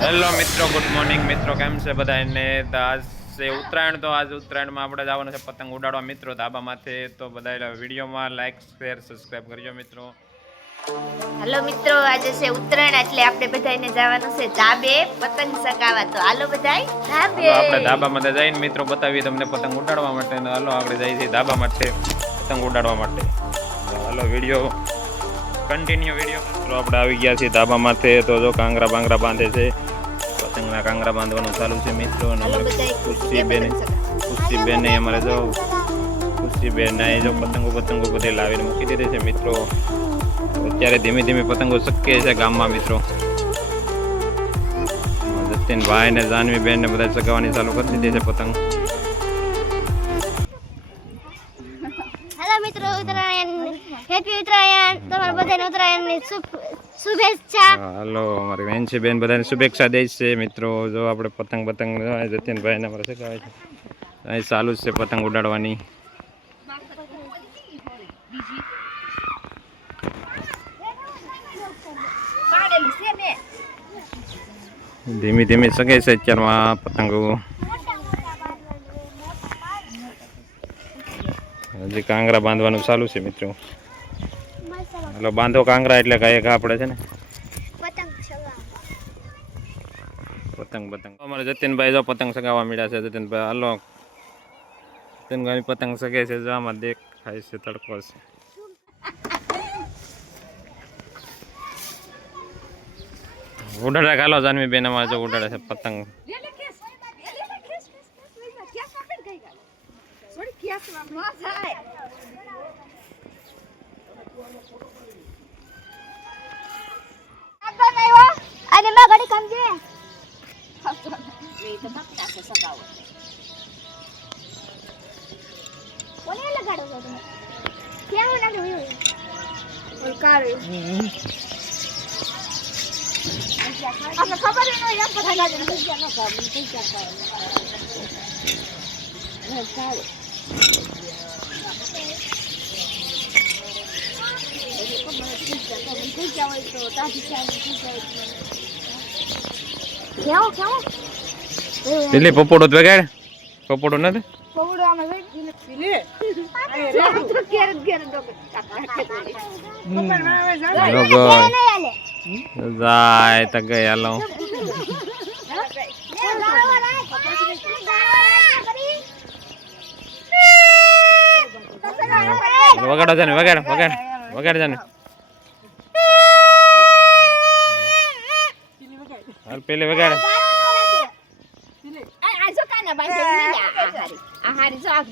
Hello મિત્રો, good morning મિત્રો. કેમ છે બધાને? આજ છે ઉત્તરાયણ. તો આજ ઉત્તરાયણમાં આપણે જવાનું છે પતંગ ઉડાડવા મિત્રો ધાબા માથે. તો બધા વિડીયોમાં લાઈક શેર સબસ્ક્રાઇબ કરજો મિત્રો. હેલો મિત્રો, આજે છે ઉત્તરાયણ એટલે આપણે બધાને જવાનું છે ધાબે પતંગ ચગાવવા. તો હાલો બધાય ધાબે. હાલો આપણે ધાબા માથે જઈને મિત્રો બતાવીએ તમને પતંગ ઉડાડવા માટે. અને હાલો આપણે જઈએ છીએ ધાબા માથે પતંગ ઉડાડવા માટે. હાલો વિડીયો કન્ટિન્યુ વિડીયો. તો આપણે આવી ગયા છીએ ધાબા માથે. તો જો કાંગરા બાંગરા બાંધે છે, પતંગના કાંગરા બાંધવાનું ચાલુ છે મિત્રો. અને અમારે ખુશીબેન અમારે જો ખુશીબેન એ જો પતંગો બધી લાવીને મૂકી દીધી છે મિત્રો. અત્યારે ધીમે ધીમે પતંગો શક્ય છે ગામમાં મિત્રો. જતીનભાઈ ને જાનવી બેન ને બધા ચગાવવાની ચાલુ કરી દીધી છે પતંગ. હેલો મિત્રો, ઉત્તરાયણ હેપી ઉત્તરાયણ. તમારા બધાને ઉત્તરાયણની શુભેચ્છા. હાલો અમારી વેન્સી બેન બધાને શુભેચ્છા દે છે મિત્રો. જો આપણે પતંગ જતીનભાઈ ને અમારે ચગાવે છે. અહીં ચાલુ જ છે પતંગ ઉડાડવાની. ધીમે ધીમે સગે છે અત્યારમાં પતંગો. હજી કાંગરા બાંધવાનું ચાલુ છે મિત્રો. એટલે બાંધો કાંગરા એટલે કાંઈ આપણે છે ને પતંગ અમારે જતીનભાઈ જો પતંગ સગાવવા મળ્યા છે. જતીનભાઈ હાલો, જતીનભાઈ પતંગ સગે છે. જો આમાં દેખાય છે તડકો છે. ઉડાડે ખાલો જાનવી બેન અમારે જો ઉડાડે છે પતંગ. અને માં ઘડી સમજે કોને લગાડો છો તમે? કેવું લાગે ઓલ કાળો આપણે ખબર નહીં એમ પતા લાગે નહીં કે ન કામ નહીં કરતા ને કાળો એટલે પપોડો વગાડ. પપોડો નથી જાય તો ગઈ. હાલો વગાડો છે ને, વગાડ વગાડ વગાડ છે ને. હાલ પેલે વગાડ. આ જો કાના બાઈ આ હારી જો આ